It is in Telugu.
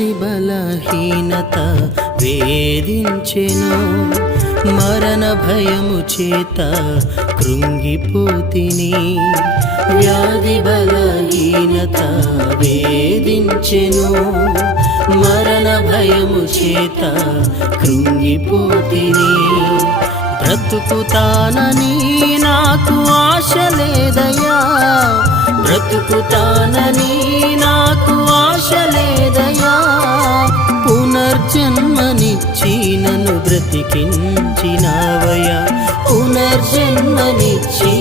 వ్యాధి బలహీనత వేధించెను, మరణ భయము చేత కృంగిపోతిని. వ్యాధి బలహీనత వేధించెను, మరణ భయము చేత కృంగిపోతిని. బ్రతుకుతానని నాకు ఆశ లేదయ్యా, బ్రతుకుతానని నాకు ఆశ లేదయ్యా. పునర్జన్మనిచ్చి నన్ను బ్రతికించినావయ్యా, పునర్జన్మనిచ్చి